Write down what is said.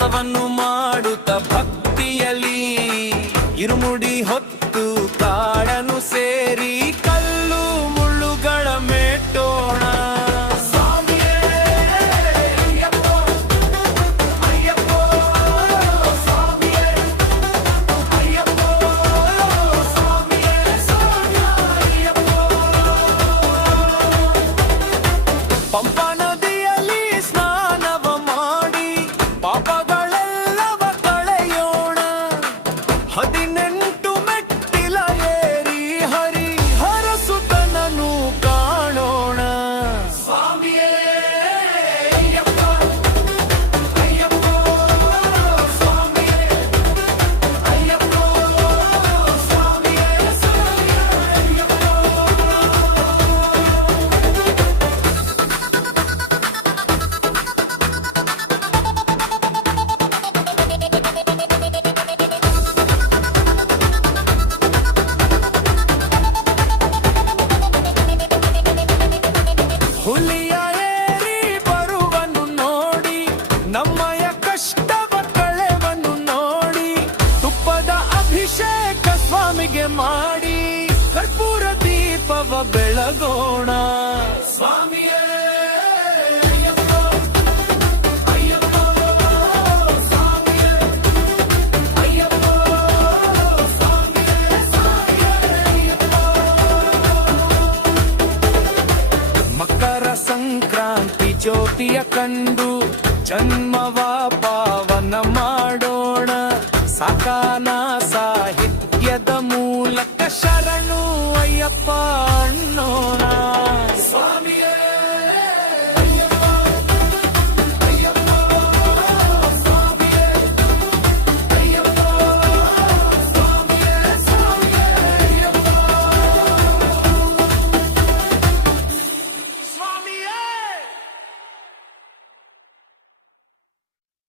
ವ್ರತವನ್ನು ಮಾಡುತ್ತ ಭಕ್ತಿಯಲ್ಲಿ ಇರುಮುಡಿ ಹೊತ್ತು ಕಾಡನು ಸೇರಿ ಕಲ್ಲು ಮುಳ್ಳುಗಳ ಮೇಟೋಣ. ಪಂಪಾ ನದಿಯಲ್ಲಿ ಸ್ನಾನವ ಮಾಡಿ ಪಾಪಗಳೆಲ್ಲವ ಕಳೆಯೋಣ. 18 ಮೆಟ್ಟಿಲ ಏರಿ ಹರಿಹರ ಸುತನನು ಕಾಣೋಣ. ಸ್ವಾಮಿಯೇ ಅಯ್ಯಪ್ಪ ಅಯ್ಯಪ್ಪ ಸ್ವಾಮಿಯೇ ಅಯ್ಯಪ್ಪ ಸ್ವಾಮಿಯೇ ಅಯ್ಯಪ್ಪ. ಹುಲಿಯ ಏರಿ ಬರುವನ್ನು ನೋಡಿ ನಮ್ಮಯ ಕಷ್ಟವ ಕಳೆವನ್ನು ನೋಡಿ ತುಪ್ಪದ ಅಭಿಷೇಕ ಸ್ವಾಮಿಗೆ ಮಾಡಿ ಕರ್ಪೂರ ದೀಪವ ಬೆಳಗೋಣ. ಸ್ವಾಮಿಯೇ ಅಯ್ಯಪ್ಪ ಅಯ್ಯಪ್ಪ ಸ್ವಾಮಿಯೇ ಅಯ್ಯಪ್ಪ ಸ್ವಾಮಿಯೇ ಅಯ್ಯಪ್ಪ. ಮಕರ ಸಂಕ್ರಾಂತಿ ಜ್ಯೋತಿಯ ಕಂಡು ಜನ್ಮವ ಪಾವನ ಮಾಡೋಣ. ಸಾಕಾನ ಸಾಹಿತ್ಯದ ಮೂಲಕ ಶರಣು ಅಯ್ಯಪ್ಪ ಅನ್ನೋಣ.